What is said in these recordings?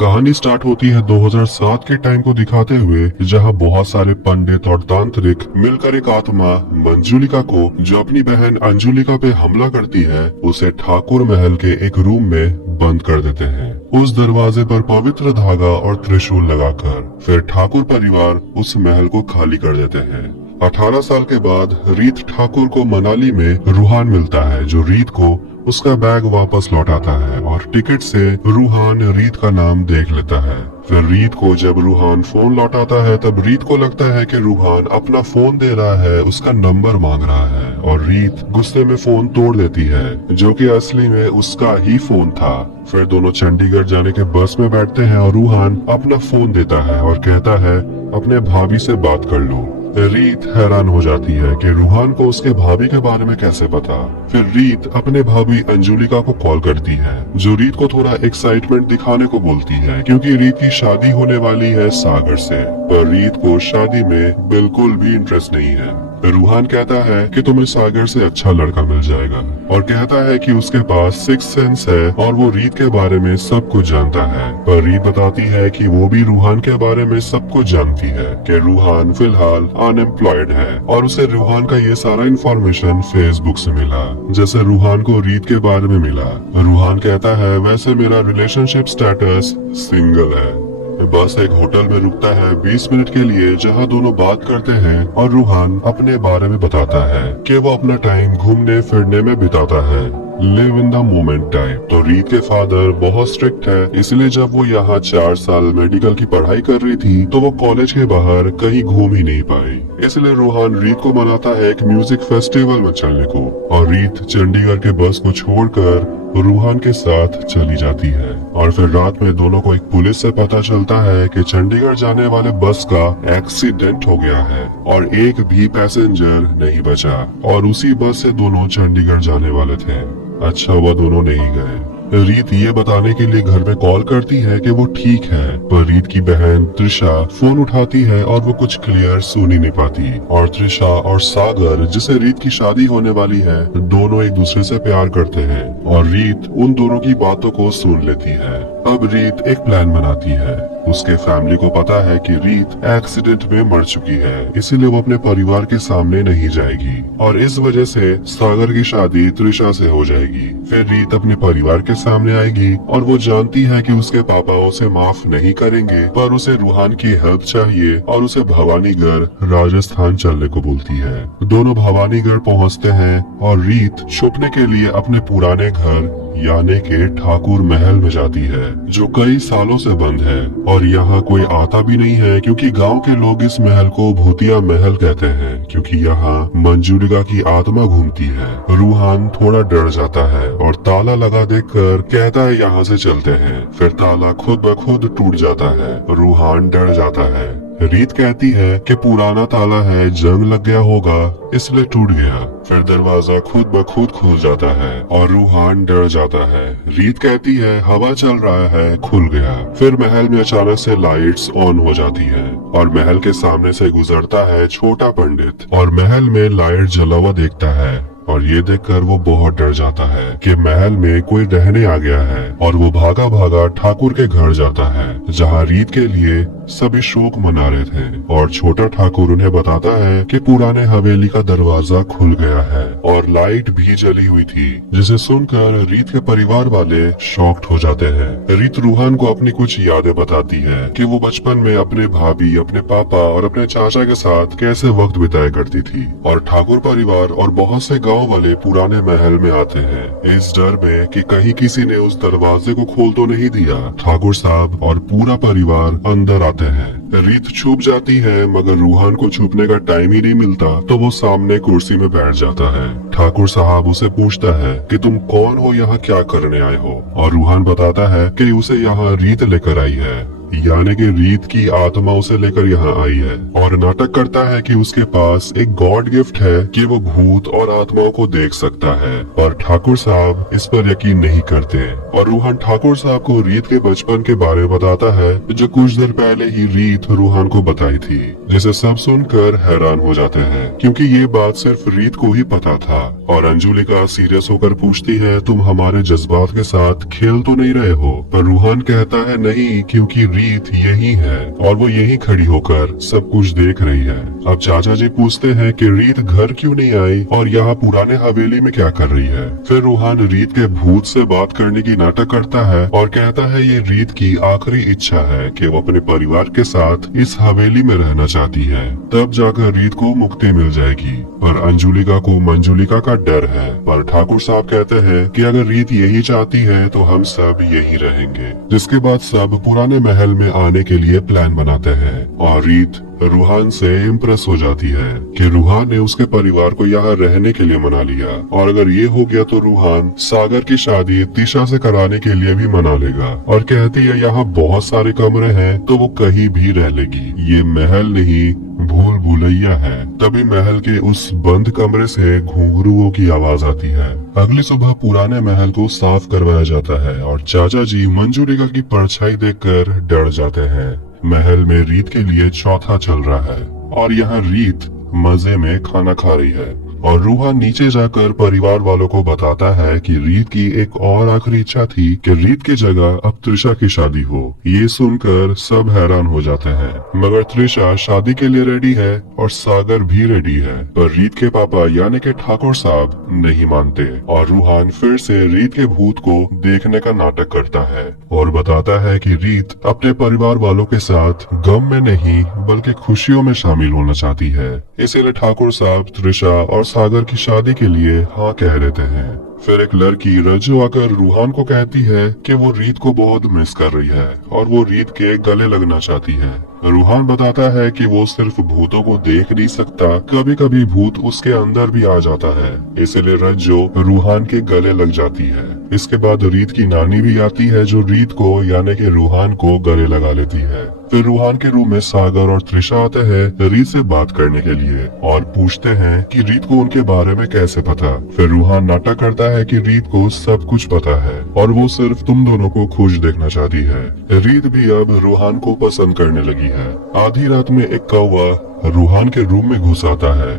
कहानी स्टार्ट होती है 2007 के टाइम को दिखाते हुए, जहां बहुत सारे पंडित और तांत्रिक मिलकर एक आत्मा मंजुलिका को, जो अपनी बहन अंजुलिका पे हमला करती है, उसे ठाकुर महल के एक रूम में बंद कर देते हैं। उस दरवाजे पर पवित्र धागा और त्रिशूल लगाकर फिर ठाकुर परिवार उस महल को खाली कर देते हैं। 18 साल के बाद रीत ठाकुर को मनाली में रूहान मिलता है, जो रीत को उसका बैग वापस लौटाता है और टिकट से रूहान रीत का नाम देख लेता है। फिर रीत को जब रूहान फोन लौटाता है, तब रीत को लगता है कि रूहान अपना फोन दे रहा है, उसका नंबर मांग रहा है, और रीत गुस्से में फोन तोड़ देती है, जो कि असली में उसका ही फोन था। फिर दोनों चंडीगढ़ जाने के बस में बैठते हैं और रूहान अपना फोन देता है और कहता है अपने भाभी से बात कर लो। रीत हैरान हो जाती है कि रूहान को उसके भाभी के बारे में कैसे पता। फिर रीत अपने भाभी अंजुलिका को कॉल करती है, जो रीत को थोड़ा एक्साइटमेंट दिखाने को बोलती है, क्योंकि रीत की शादी होने वाली है सागर से। पर रीत को शादी में बिल्कुल भी इंटरेस्ट नहीं है। रूहान कहता है कि तुम्हें सागर से अच्छा लड़का मिल जाएगा, और कहता है कि उसके पास सिक्स सेंस है और वो रीत के बारे में सब कुछ जानता है। पर रीत बताती है कि वो भी रूहान के बारे में सब कुछ जानती है, कि रूहान फिलहाल अनएम्प्लॉयड है और उसे रूहान का ये सारा इंफॉर्मेशन फेसबुक से मिला, जैसे रूहान को रीत के बारे में मिला। रूहान कहता है वैसे मेरा रिलेशनशिप स्टेटस सिंगल है। बस एक होटल में रुकता है 20 मिनट के लिए, जहां दोनों बात करते हैं और रूहान अपने बारे में बताता है कि वो अपना टाइम घूमने फिरने में बिताता है, live in the moment type. तो रीत के फादर बहुत स्ट्रिक्ट है, इसलिए जब वो यहाँ 4 साल मेडिकल की पढ़ाई कर रही थी, तो वो कॉलेज के बाहर कहीं घूम ही नहीं पाई। इसलिए रूहान रीत को मनाता है एक म्यूजिक फेस्टिवल में चलने को, और रीत चंडीगढ़ के बस को छोड़कर रूहान के साथ चली जाती है। और फिर रात में दोनों को एक पुलिस से पता चलता है कि चंडीगढ़ जाने वाले बस का एक्सीडेंट हो गया है और एक भी पैसेंजर नहीं बचा, और उसी बस से दोनों चंडीगढ़ जाने वाले थे। अच्छा हुआ दोनों नहीं गए। रीत ये बताने के लिए घर में कॉल करती है कि वो ठीक है, पर रीत की बहन त्रिशा फोन उठाती है और वो कुछ क्लियर सुन ही नहीं पाती। और त्रिशा और सागर, जिसे रीत की शादी होने वाली है, दोनों एक दूसरे से प्यार करते हैं, और रीत उन दोनों की बातों को सुन लेती है। अब रीत एक प्लान बनाती है। उसके फैमिली को पता है कि रीत एक्सीडेंट में मर चुकी है, इसीलिए वो अपने परिवार के सामने नहीं जाएगी, और इस वजह से सागर की शादी त्रिशा से हो जाएगी। फिर रीत अपने परिवार के सामने आएगी, और वो जानती है कि उसके पापा उसे माफ नहीं करेंगे, पर उसे रूहान की हेल्प चाहिए, और उसे भवानीगढ़ राजस्थान चलने को बोलती है। दोनों भवानीगढ़ पहुँचते हैं, और रीत छुपने के लिए अपने पुराने घर यानी के ठाकुर महल में जाती है, जो कई सालों से बंद है, और यहाँ कोई आता भी नहीं है, क्योंकि गांव के लोग इस महल को भूतिया महल कहते हैं, क्योंकि यहाँ मंजुलिका की आत्मा घूमती है। रूहान थोड़ा डर जाता है और ताला लगा देखकर कहता है यहाँ से चलते हैं। फिर ताला खुद ब खुद टूट जाता है। रूहान डर जाता है। रीत कहती है कि पुराना ताला है, जंग लग गया होगा इसलिए टूट गया। फिर दरवाजा खुद ब खुद खुल जाता है और रूहान डर जाता है। रीत कहती है हवा चल रहा है, खुल गया। फिर महल में अचानक से लाइट्स ऑन हो जाती है और महल के सामने से गुजरता है छोटा पंडित, और महल में लाइट जला हुआ देखता है, और ये देखकर वो बहुत डर जाता है कि महल में कोई रहने आ गया है, और वो भागा भागा ठाकुर के घर जाता है, जहाँ रीत के लिए सभी शोक मना रहे थे। और छोटा ठाकुर उन्हें बताता है कि पुराने हवेली का दरवाजा खुल गया है और लाइट भी जली हुई थी, जिसे सुनकर रीत के परिवार वाले शॉक्ड हो जाते हैं। रीत रूहान को अपनी कुछ यादें बताती है कि वो बचपन में अपने भाभी, अपने पापा और अपने चाचा के साथ कैसे वक्त बिताया करती थी, और ठाकुर परिवार और बहुत से गाँव वाले पुराने महल में आते हैं, इस डर में कि कहीं किसी ने उस दरवाजे को खोल तो नहीं दिया। ठाकुर साहब और पूरा परिवार अंदर आते हैं। रीत छुप जाती है, मगर रूहान को छुपने का टाइम ही नहीं मिलता, तो वो सामने कुर्सी में बैठ जाता है। ठाकुर साहब उसे पूछता है कि तुम कौन हो, यहाँ क्या करने आए हो, और रूहान बताता है कि उसे यहाँ रीत लेकर आई है। यानी कि रीत की आत्मा उसे लेकर यहाँ आई है और नाटक करता है कि उसके पास एक गॉड गिफ्ट है कि वो भूत और आत्माओं को देख सकता है। और ठाकुर साहब इस पर यकीन नहीं करते और रूहान ठाकुर साहब को रीत के बचपन के बारे में बताता है जो कुछ देर पहले ही रीत रूहान को बताई थी, जिसे सब सुनकर हैरान हो जाते हैं क्योंकि ये बात सिर्फ रीत को ही पता था। और अंजुलिका सीरियस होकर पूछती है, तुम हमारे जज्बात के साथ खेल तो नहीं रहे हो? पर रूहान कहता है नहीं, क्योंकि रीत यही है और वो यही खड़ी होकर सब कुछ देख रही है। अब चाचा जी पूछते हैं कि रीत घर क्यों नहीं आई और यहाँ पुराने हवेली में क्या कर रही है। फिर रूहान रीत के भूत से बात करने की नाटक करता है और कहता है ये रीत की आखिरी इच्छा है कि वो अपने परिवार के साथ इस हवेली में रहना चाहती है, तब जाकर रीत को मुक्ति मिल जाएगी। पर अंजुलिका को मंजुलिका का डर है। पर ठाकुर साहब कहते हैं कि अगर रीत यही चाहती है तो हम सब यही रहेंगे। जिसके बाद सब पुराने महल में आने के लिए प्लान बनाते हैं और रीत रूहान से इम्प्रेस हो जाती है कि रूहान ने उसके परिवार को यहाँ रहने के लिए मना लिया और अगर ये हो गया तो रूहान सागर की शादी तिशा से कराने के लिए भी मना लेगा और कहती है यहाँ बहुत सारे कमरे हैं तो वो कहीं भी रह लेगी। ये महल नहीं भूल भुलैया है। तभी महल के उस बंद कमरे से घुंघरूओं की आवाज आती है। अगली सुबह पुराने महल को साफ करवाया जाता है और चाचा जी मंजुलिका की परछाई देखकर डर जाते हैं। महल में रीत के लिए चौथा चल रहा है और यहाँ रीत मजे में खाना खा रही है और रूहान नीचे जाकर परिवार वालों को बताता है कि रीत की एक और आखिरी इच्छा थी कि रीत की जगह अब त्रिशा की शादी हो। ये सुनकर सब हैरान हो जाते हैं मगर त्रिशा शादी के लिए रेडी है और सागर भी रेडी है, पर रीत के पापा यानी कि ठाकुर साहब नहीं मानते और रूहान फिर से रीत के भूत को देखने का नाटक करता है और बताता है कि रीत अपने परिवार वालों के साथ गम में नहीं बल्कि खुशियों में शामिल होना चाहती है। इसीलिए ठाकुर साहब त्रिशा और सागर की शादी के लिए हाँ कह देते हैं। फिर एक लड़की रज्जू आकर रूहान को कहती है कि वो रीत को बहुत मिस कर रही है और वो रीत के गले लगना चाहती है। रूहान बताता है कि वो सिर्फ भूतों को देख नहीं सकता, कभी कभी भूत उसके अंदर भी आ जाता है। इसलिए रज्जो रूहान के गले लग जाती है। इसके बाद रीत की नानी भी आती है जो रीत को यानी कि रूहान को गले लगा लेती है। फिर रूहान के रूम में सागर और त्रिशा आते हैं रीत से बात करने के लिए और पूछते हैं कि रीत को उनके बारे में कैसे पता। फिर रूहान नाटक करता है कि रीत को सब कुछ पता है और वो सिर्फ तुम दोनों को खुश देखना चाहती है। रीत भी अब रूहान को पसंद करने लगी है। आधी रात में एक कौवा रूहान के रूम में घुस आता है।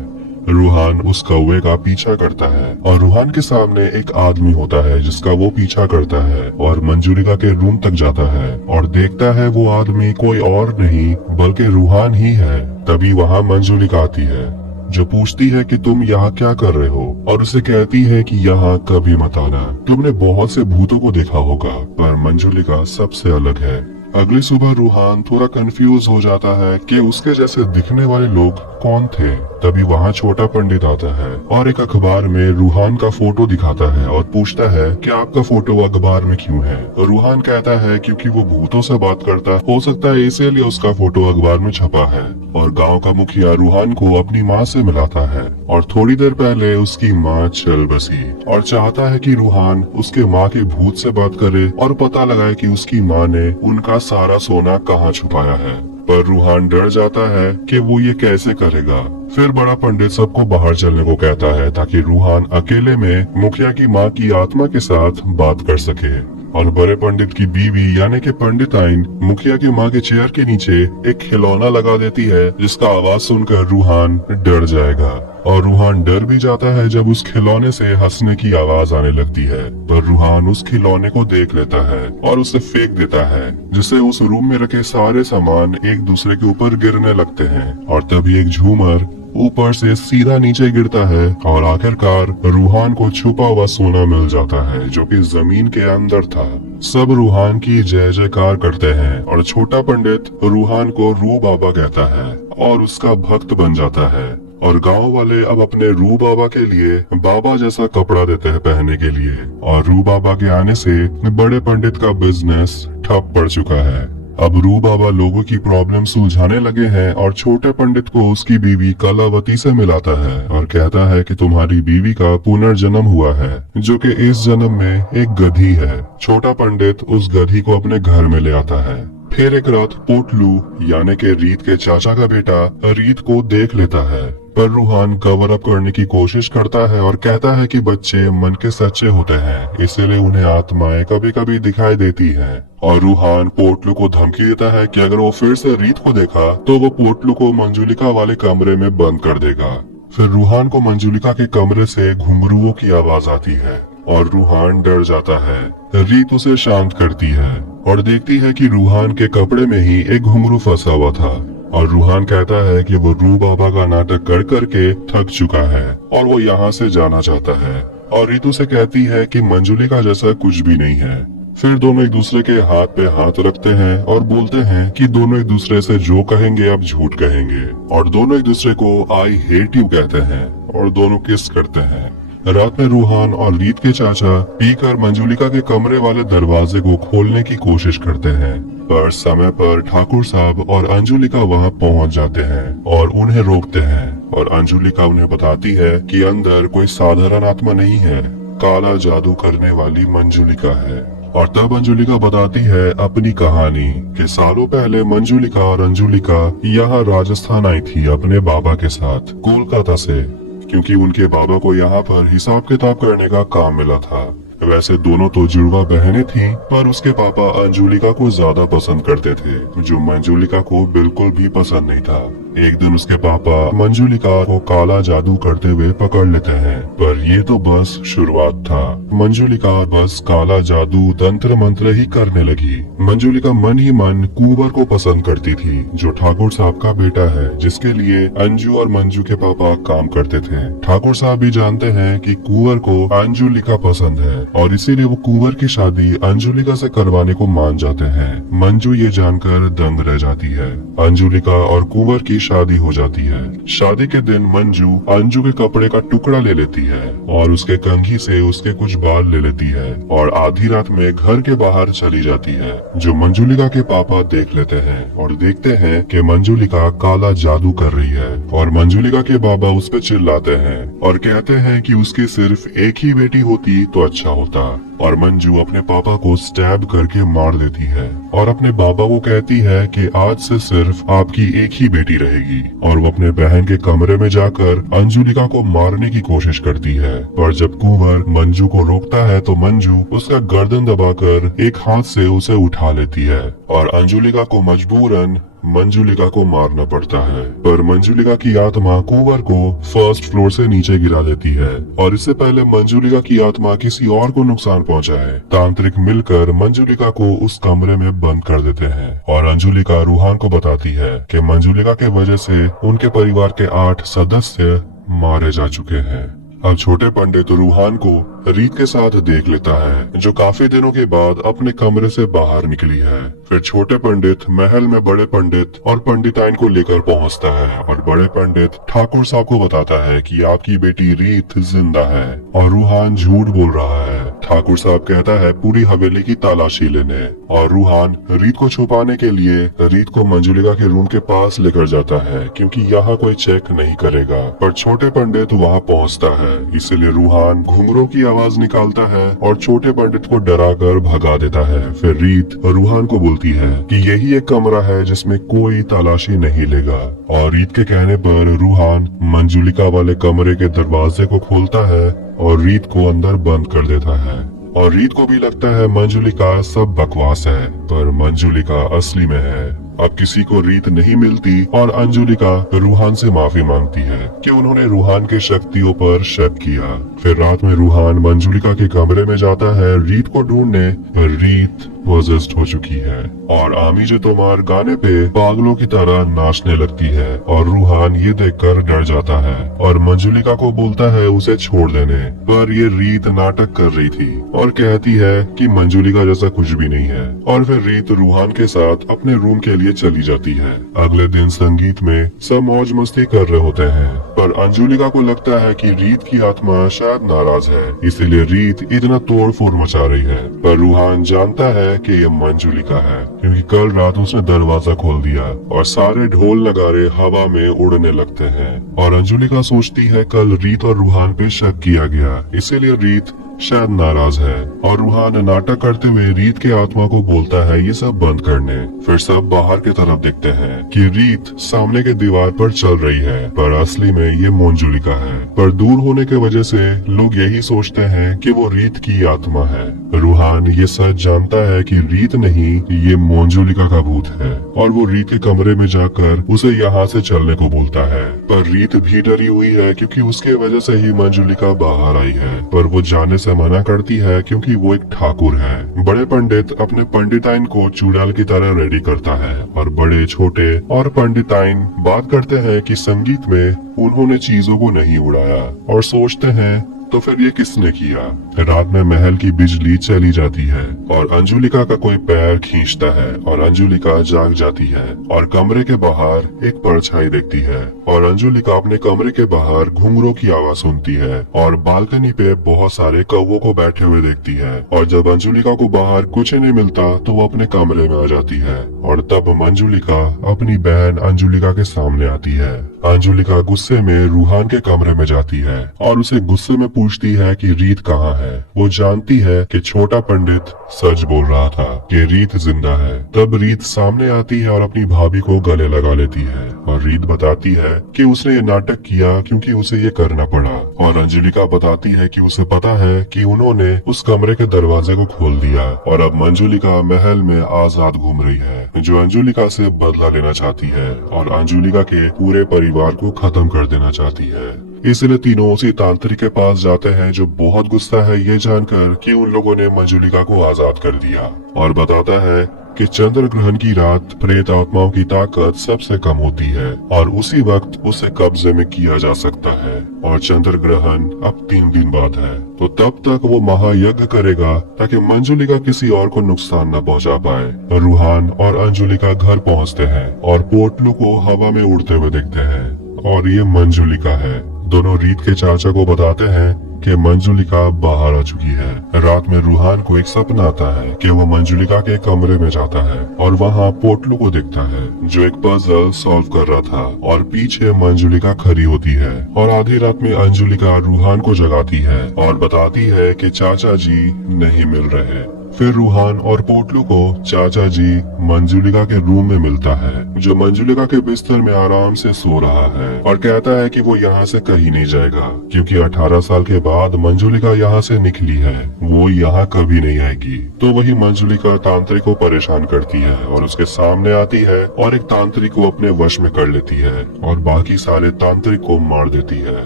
रूहान उस कौवे का पीछा करता है और रूहान के सामने एक आदमी होता है जिसका वो पीछा करता है और मंजुलिका के रूम तक जाता है और देखता है वो आदमी कोई और नहीं बल्कि रूहान ही है। तभी वहाँ मंजुलिका आती है जो पूछती है कि तुम यहाँ क्या कर रहे हो और उसे कहती है कि यहाँ कभी मत आना, तुमने बहुत से भूतों को देखा होगा। पर मंजुलिका सबसे अलग है। अगली सुबह रूहान थोड़ा कंफ्यूज हो जाता है कि उसके जैसे दिखने वाले लोग कौन थे। तभी वहाँ छोटा पंडित आता है और एक अखबार में रूहान का फोटो दिखाता है और पूछता है कि आपका फोटो अखबार में क्यों है। रूहान कहता है क्योंकि वो भूतों से बात करता हो सकता है इसीलिए उसका फोटो अखबार में छपा है। और गांव का मुखिया रूहान को अपनी माँ से मिलाता है और थोड़ी देर पहले उसकी माँ चल बसी और चाहता है कि रूहान उसके माँ के भूत से बात करे और पता लगाए कि उसकी माँ ने उनका सारा सोना कहाँ छुपाया है। पर रूहान डर जाता है कि वो ये कैसे करेगा। फिर बड़ा पंडित सबको बाहर चलने को कहता है ताकि रूहान अकेले में मुखिया की माँ की आत्मा के साथ बात कर सके। और बड़े पंडित की बीवी यानी कि पंडिताइन मुखिया की माँ के चेयर के नीचे एक खिलौना लगा देती है जिसका आवाज सुनकर रूहान डर जाएगा और रूहान डर भी जाता है जब उस खिलौने से हंसने की आवाज आने लगती है। पर रूहान उस खिलौने को देख लेता है और उसे फेंक देता है जिससे उस रूम में रखे सारे सामान एक दूसरे के ऊपर गिरने लगते हैं और तभी एक झूमर ऊपर से सीधा नीचे गिरता है और आखिरकार रूहान को छुपा हुआ सोना मिल जाता है जो कि जमीन के अंदर था। सब रूहान की जय जयकार करते हैं और छोटा पंडित रूहान को रू बाबा कहता है और उसका भक्त बन जाता है। और गांव वाले अब अपने रू बाबा के लिए बाबा जैसा कपड़ा देते हैं पहनने के लिए और रू बाबा के आने से बड़े पंडित का बिजनेस ठप पड़ चुका है। अब रू बाबा लोगों की प्रॉब्लम सुलझाने लगे हैं और छोटे पंडित को उसकी बीवी कलावती से मिलाता है और कहता है कि तुम्हारी बीवी का पुनर्जन्म हुआ है जो कि इस जन्म में एक गधी है। छोटा पंडित उस गधी को अपने घर में ले आता है फिर एक रात पोटलू यानी के रीत के चाचा का बेटा रीत को देख लेता है, पर रूहान कवर अप करने की कोशिश करता है और कहता है कि बच्चे मन के सच्चे होते हैं, इसलिए उन्हें आत्माएं कभी कभी दिखाई देती हैं। और रूहान पोटलू को धमकी देता है कि अगर वो फिर से रीत को देखा तो वो पोटलू को मंजुलिका वाले कमरे में बंद कर देगा। फिर रूहान को मंजुलिका के कमरे से घुंघरुओं की आवाज आती है और रूहान डर जाता है। रीत उसे शांत करती है और देखती है कि रूहान के कपड़े में ही एक घुंघरू फंसा हुआ था और रूहान कहता है कि वो रू बाबा का नाटक कर करके थक चुका है और वो यहाँ से जाना चाहता है। और रीत उसे कहती है कि मंजुलिका जैसा कुछ भी नहीं है। फिर दोनों एक दूसरे के हाथ पे हाथ रखते हैं और बोलते हैं कि दोनों एक दूसरे से जो कहेंगे अब झूठ कहेंगे, और दोनों एक दूसरे को आई हेट यू कहते हैं और दोनों किस करते हैं। रात में रूहान और रीत के चाचा पीकर मंजुलिका के कमरे वाले दरवाजे को खोलने की कोशिश करते हैं, पर समय पर ठाकुर साहब और अंजुलिका वहां पहुंच जाते हैं और उन्हें रोकते हैं। और अंजुलिका उन्हें बताती है कि अंदर कोई साधारण आत्मा नहीं है, काला जादू करने वाली मंजुलिका है। और तब अंजुलिका बताती है अपनी कहानी कि सालों पहले मंजुलिका और अंजुलिका यहाँ राजस्थान आई थी अपने बाबा के साथ कोलकाता से, क्योंकि उनके बाबा को यहाँ पर हिसाब किताब करने का काम मिला था। वैसे दोनों तो जुड़वा बहनें थीं, पर उसके पापा अंजुलिका को ज्यादा पसंद करते थे, जो मंजुलिका को बिल्कुल भी पसंद नहीं था। एक दिन उसके पापा मंजुलिका को काला जादू करते हुए पकड़ लेते हैं, पर ये तो बस शुरुआत था। मंजुलिका बस काला जादू तंत्र मंत्र ही करने लगी। मंजुलिका मन ही मन कुंवर को पसंद करती थी, जो ठाकुर साहब का बेटा है, जिसके लिए अंजू और मंजू के पापा काम करते थे। ठाकुर साहब भी जानते हैं कि कुंवर को अंजुलिका पसंद है और इसीलिए वो कुंवर की शादी अंजुलिका से करवाने को मान जाते हैं। मंजू ये जानकर दंग रह जाती है। अंजुलिका और कुंवर की शादी हो जाती है। शादी के दिन मंजू अंजू के कपड़े का टुकड़ा ले लेती है और उसके कंघी से उसके कुछ बाल ले लेती है और आधी रात में घर के बाहर चली जाती है, जो मंजुलिका के पापा देख लेते हैं और देखते हैं कि मंजुलिका काला जादू कर रही है। और मंजुलिका के बाबा उस पर चिल्लाते हैं और कहते हैं कि उसकी सिर्फ एक ही बेटी होती तो अच्छा होता। और मंजू अपने पापा को स्टैब करके मार देती है और अपने बाबा को कहती है कि आज से सिर्फ आपकी एक ही बेटी रहेगी। और वो अपने बहन के कमरे में जाकर अंजुलिका को मारने की कोशिश करती है, पर जब कुंवर मंजू को रोकता है तो मंजू उसका गर्दन दबाकर एक हाथ से उसे उठा लेती है और अंजुलिका को मजबूरन मंजुलिका को मारना पड़ता है। पर मंजुलिका की आत्मा कुंवर को फर्स्ट फ्लोर से नीचे गिरा देती है और इससे पहले मंजुलिका की आत्मा किसी और को नुकसान पहुंचाए, तांत्रिक मिलकर मंजुलिका को उस कमरे में बंद कर देते हैं। और अंजुलिका रूहान को बताती है कि मंजुलिका के वजह से उनके परिवार के 8 सदस्य मारे जा चुके हैं। अब छोटे पंडित रूहान को रीत के साथ देख लेता है, जो काफी दिनों के बाद अपने कमरे से बाहर निकली है। फिर छोटे पंडित महल में बड़े पंडित और पंडिताइन को लेकर पहुंचता है और बड़े पंडित ठाकुर साहब को बताता है कि आपकी बेटी रीत जिंदा है और रूहान झूठ बोल रहा है। ठाकुर साहब कहता है पूरी हवेली की तलाशी लेने, और रूहान रीत को छुपाने के लिए रीत को मंजुलिका के रूम के पास लेकर जाता है, क्योंकि यहाँ कोई चेक नहीं करेगा। पर छोटे पंडित वहाँ पहुँचता है, इसलिए रूहान घुंघरू की आवाज निकालता है और छोटे पंडित को डराकर भगा देता है। फिर रीत रूहान को बोलती है कि यही एक कमरा है जिसमें कोई तलाशी नहीं लेगा। और रीत के कहने पर रूहान मंजुलिका वाले कमरे के दरवाजे को खोलता है और रीत को अंदर बंद कर देता है। और रीत को भी लगता है मंजुलिका सब बकवास है, पर मंजुलिका असली में है। अब किसी को रीत नहीं मिलती और अंजुलिका रूहान से माफी मांगती है कि उन्होंने रूहान के शक्तियों पर शक किया। फिर रात में रूहान मंजुलिका के कमरे में जाता है रीत को ढूंढने, पर रीत पोजेस्ड हो चुकी है और आमी जे तोमार गाने पे पागलों की तरह नाचने लगती है। और रूहान ये देखकर डर जाता है और मंजुलिका को बोलता है उसे छोड़ देने, पर ये रीत नाटक कर रही थी और कहती है कि मंजुलिका जैसा कुछ भी नहीं है। और फिर रीत रूहान के साथ अपने रूम के लिए चली जाती है। अगले दिन संगीत में सब मौज मस्ती कर रहे होते हैं, पर अंजुलिका को लगता है कि रीत की आत्मा शायद नाराज है, इसीलिए रीत इतना तोड़ फोड़ मचा रही है। पर रूहान जानता है कि ये मंजुलिका है, क्योंकि कल रात उसने दरवाजा खोल दिया और सारे ढोल नगारे हवा में उड़ने लगते हैं। और अंजुलिका सोचती है कल रीत और रूहान पे शक किया गया, इसीलिए रीत शायद नाराज है। और रूहान नाटक करते हुए रीत के आत्मा को बोलता है ये सब बंद करने। फिर सब बाहर की तरफ देखते हैं कि रीत सामने के दीवार पर चल रही है, पर असली में ये मंजुलिका है। पर दूर होने के वजह से लोग यही सोचते हैं कि वो रीत की आत्मा है। रूहान ये सच जानता है कि रीत नहीं, ये मंजुलिका का भूत है और वो रीत के कमरे में जाकर उसे यहाँ से चलने को बोलता है। पर रीत भी डरी हुई है क्योंकि उसके वजह से ही मंजुलिका बाहर आई है, पर वो जाने से मना करती है क्योंकि वो एक ठाकुर है। बड़े पंडित अपने पंडिताइन को चुड़ैल की तरह रेडी करता है और बड़े छोटे और पंडिताइन बात करते हैं कि संगीत में उन्होंने चीजों को नहीं उड़ाया और सोचते हैं तो फिर ये किसने किया। रात में महल की बिजली चली जाती है और अंजुलिका का कोई पैर खींचता है और अंजुलिका जाग जाती है और कमरे के बाहर एक परछाई देखती है और अंजुलिका अपने कमरे के बाहर घुंघरों की आवाज सुनती है और बालकनी पे बहुत सारे कौवों को बैठे हुए देखती है। और जब अंजुलिका को बाहर कुछ नहीं मिलता तो वो अपने कमरे में आ जाती है और तब मंजुलिका अपनी बहन अंजुलिका के सामने आती है। अंजुलिका गुस्से में रूहान के कमरे में जाती है और उसे गुस्से में पूछती है कि रीत कहाँ है। वो जानती है कि छोटा पंडित सच बोल रहा था कि रीत जिंदा है। तब रीत सामने आती है और अपनी भाभी को गले लगा लेती है और रीत बताती है कि उसने ये नाटक किया क्योंकि उसे ये करना पड़ा। और अंजुलिका बताती है कि उसे पता है कि उन्होंने उस कमरे के दरवाजे को खोल दिया और अब मंजुलिका महल में आजाद घूम रही है, जो अंजुलिका से बदला लेना चाहती है और अंजुलिका के पूरे परिवार को खत्म कर देना चाहती है। इसलिए तीनों उसी तांत्रिक के पास जाते हैं जो बहुत गुस्सा है ये जानकर कि उन लोगों ने मंजुलिका को आजाद कर दिया और बताता है कि चंद्र ग्रहण की रात प्रेत आत्माओं की ताकत सबसे कम होती है और उसी वक्त उसे कब्जे में किया जा सकता है और चंद्र ग्रहण अब 3 दिन बाद है, तो तब तक वो महायज्ञ करेगा ताकि मंजुलिका किसी और को नुकसान न पहुंचा पाए। रूहान और अंजुलिका घर पहुंचते हैं और पोटलू को हवा में उड़ते हुए देखते हैं और ये मंजुलिका है। दोनों रीत के चाचा को बताते हैं कि मंजुलिका बाहर आ चुकी है। रात में रूहान को एक सपना आता है कि वो मंजुलिका के कमरे में जाता है और वहाँ पोटलू को देखता है जो एक पजल सॉल्व कर रहा था और पीछे मंजुलिका खड़ी होती है। और आधी रात में अंजुलिका रूहान को जगाती है और बताती है कि चाचा जी नहीं मिल रहे। फिर रूहान और पोटलू को चाचा जी मंजुलिका के रूम में मिलता है जो मंजुलिका के बिस्तर में आराम से सो रहा है और कहता है कि वो यहाँ से कहीं नहीं जाएगा क्योंकि 18 साल के बाद मंजुलिका यहाँ से निकली है, वो यहाँ कभी नहीं आएगी। तो वही मंजुलिका तांत्रिक को परेशान करती है और उसके सामने आती है और एक तांत्रिक को अपने वश में कर लेती है और बाकी सारे तांत्रिक को मार देती है।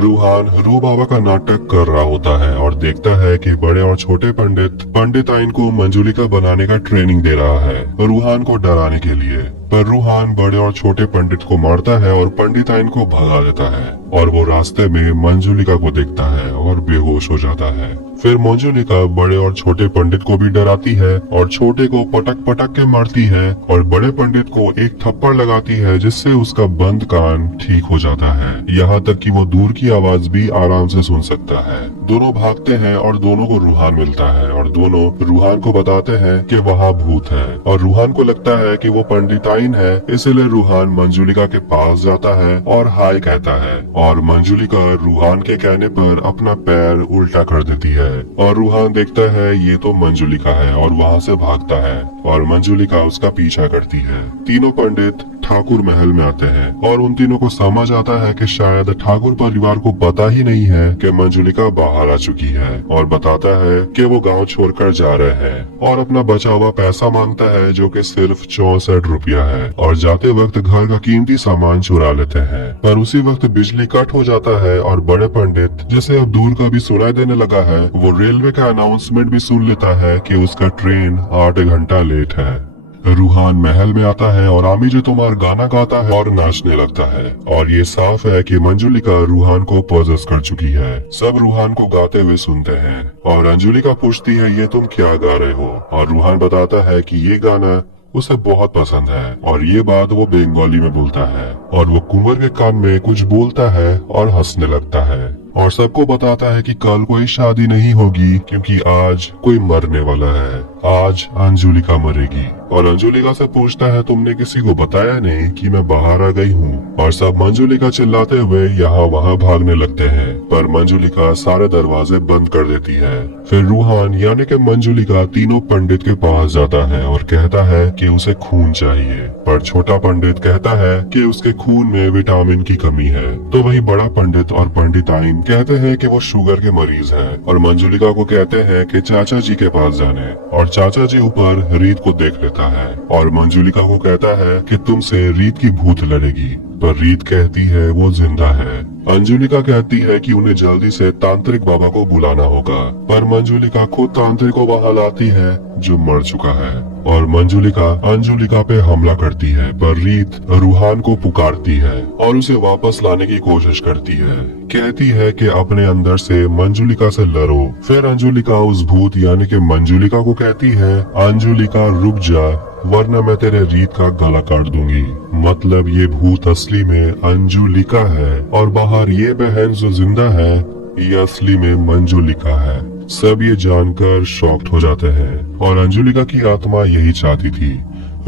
रूहान रू बाबा का नाटक कर रहा होता है और देखता है कि बड़े और छोटे पंडिताइन को मंजुलिका बनाने का ट्रेनिंग दे रहा है रूहान को डराने के लिए। पर रूहान बड़े और छोटे पंडित को मारता है और पंडिताइन को भगा देता है और वो रास्ते में मंजुलिका को देखता है और बेहोश हो जाता है। फिर मंजुलिका बड़े और छोटे पंडित को भी डराती है और छोटे को पटक पटक के मारती है और बड़े पंडित को एक थप्पड़ लगाती है जिससे उसका बंद कान ठीक हो जाता है, यहाँ तक कि वो दूर की आवाज भी आराम से सुन सकता है। दोनों भागते हैं और दोनों को रूहान मिलता है और दोनों रूहान को बताते हैं कि वहाँ भूत है और रूहान को लगता है कि वो पंडिताइन है, इसलिए रूहान मंजुलिका के पास जाता है और हाय कहता है और मंजुलिका रूहान के कहने पर अपना पैर उल्टा कर देती है और रूहान देखता है ये तो मंजुलिका है और वहाँ से भागता है और मंजुलिका उसका पीछा करती है। तीनों पंडित ठाकुर महल में आते हैं और उन तीनों को समझ आता है कि शायद ठाकुर परिवार को पता ही नहीं है कि मंजुलिका बाहर आ चुकी है और बताता है कि वो गांव छोड़कर जा रहे हैं और अपना बचा हुआ पैसा मांगता है जो कि सिर्फ 64 रुपया है और जाते वक्त घर का कीमती सामान चुरा लेते हैं। पर उसी वक्त बिजली कट हो जाता है और बड़े पंडित जिसे अब दूर का भी सुनाई देने लगा है वो रेलवे का अनाउंसमेंट भी सुन लेता है कि उसका ट्रेन 8 घंटा लेट है। रूहान महल में आता है और आमी जो तुम्हार गाना गाता है और नाचने लगता है और ये साफ है कि मंजुलिका रूहान को पॉजेस कर चुकी है। सब रूहान को गाते हुए सुनते हैं और अंजुलिका पूछती है ये तुम क्या गा रहे हो और रूहान बताता है कि ये गाना उसे बहुत पसंद है और ये बात वो बंगाली में बोलता है और वो कुंवर के कान में कुछ बोलता है और हंसने लगता है और सबको बताता है कि कल कोई शादी नहीं होगी क्योंकि आज कोई मरने वाला है। आज अंजुलिका मरेगी। और अंजुलिका से पूछता है तुमने किसी को बताया नहीं कि मैं बाहर आ गई हूँ। और सब मंजुलिका चिल्लाते हुए यहाँ वहाँ भागने लगते हैं, पर मंजुलिका सारे दरवाजे बंद कर देती है। फिर रूहान यानी कि मंजुलिका तीनों पंडित के पास जाता है और कहता है कि उसे खून चाहिए, पर छोटा पंडित कहता है कि उसके खून में विटामिन की कमी है। तो वही बड़ा पंडित और पंडिताइन कहते हैं कि वो शुगर के मरीज हैं और मंजुलिका को कहते हैं कि चाचा जी के पास जाने। और चाचा जी ऊपर रीत को देख लेता है और मंजुलिका को कहता है कि तुमसे रीत की भूत लड़ेगी, पर रीत कहती है वो जिंदा है। अंजुलिका कहती है कि उन्हें जल्दी से तांत्रिक बाबा को बुलाना होगा, पर मंजुलिका खुद तांत्रिक को वहां लाती है जो मर चुका है। और मंजुलिका अंजुलिका पे हमला करती है, पर रीत रूहान को पुकारती है और उसे वापस लाने की कोशिश करती है। कहती है कि अपने अंदर से मंजुलिका से लड़ो। फिर अंजुलिका उस भूत यानी कि मंजुलिका को कहती है, अंजुलिका रुक जा वरना मैं तेरे रीत का गला काट दूंगी। मतलब ये भूत असली में अंजुलिका है और बाहर ये बहन जो जिंदा है ये असली में मंजुलिका है। सब ये जानकर शॉक्ड हो जाते हैं और अंजुलिका की आत्मा यही चाहती थी।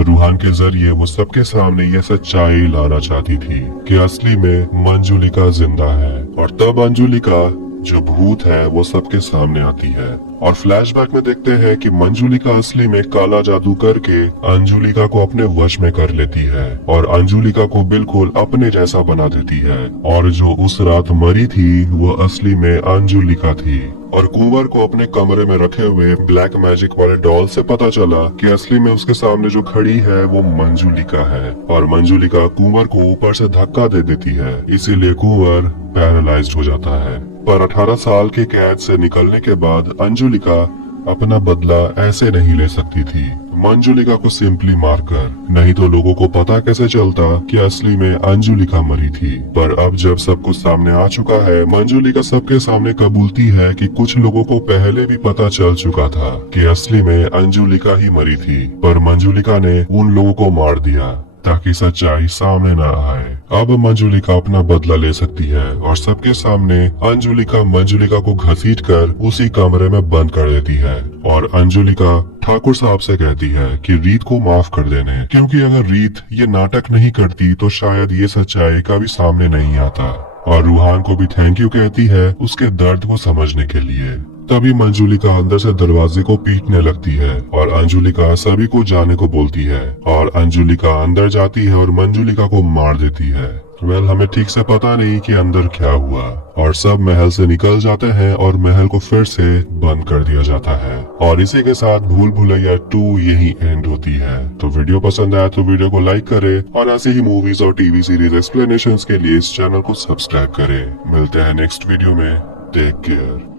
रूहान के जरिए वो सबके सामने ये सच्चाई लाना चाहती थी कि असली में मंजुलिका जिंदा है। और तब अंजुलिका जो भूत है वो सबके सामने आती है और फ्लैशबैक में देखते हैं कि मंजुलिका असली में काला जादू करके अंजुलिका को अपने वश में कर लेती है और अंजुलिका को बिल्कुल अपने जैसा बना देती है। और जो उस रात मरी थी वो असली में अंजुलिका थी। और कुंवर को अपने कमरे में रखे हुए ब्लैक मैजिक वाले डॉल से पता चला कि असली में उसके सामने जो खड़ी है वो मंजुलिका है। और मंजुलिका कुंवर को ऊपर से धक्का दे देती है, इसीलिए कुंवर पैरालाइज्ड हो जाता है। पर 18 साल की कैद से निकलने के बाद अंजुलिका अपना बदला ऐसे नहीं ले सकती थी मंजुलिका को सिंपली मारकर, नहीं तो लोगों को पता कैसे चलता कि असली में अंजुलिका मरी थी। पर अब जब सब कुछ सामने आ चुका है, मंजुलिका सबके सामने कबूलती है कि कुछ लोगों को पहले भी पता चल चुका था कि असली में अंजुलिका ही मरी थी, पर मंजुलिका ने उन लोगों को मार दिया ताकि सच्चाई सामने न आए। अब मंजुलिका अपना बदला ले सकती है और सबके सामने अंजुलिका मंजुलिका को घसीटकर उसी कमरे में बंद कर देती है। और अंजुलिका ठाकुर साहब से कहती है कि रीत को माफ कर देने, क्योंकि अगर रीत ये नाटक नहीं करती तो शायद ये सच्चाई कभी सामने नहीं आता। और रूहान को भी थैंक यू कहती है उसके दर्द को समझने के लिए। तभी मंजुलिका अंदर से दरवाजे को पीटने लगती है और अंजुलिका सभी को जाने को बोलती है और अंजुलिका अंदर जाती है और मंजुलिका को मार देती है। हमें ठीक से पता नहीं कि अंदर क्या हुआ और सब महल से निकल जाते हैं और महल को फिर से बंद कर दिया जाता है। और इसी के साथ भूल भुलैया 2 यही एंड होती है। तो वीडियो पसंद आया तो वीडियो को लाइक करें और ऐसे ही मूवीज और टीवी सीरीज एक्सप्लेनेशंस के लिए इस चैनल को सब्सक्राइब करें। मिलते हैं नेक्स्ट वीडियो में। Take care.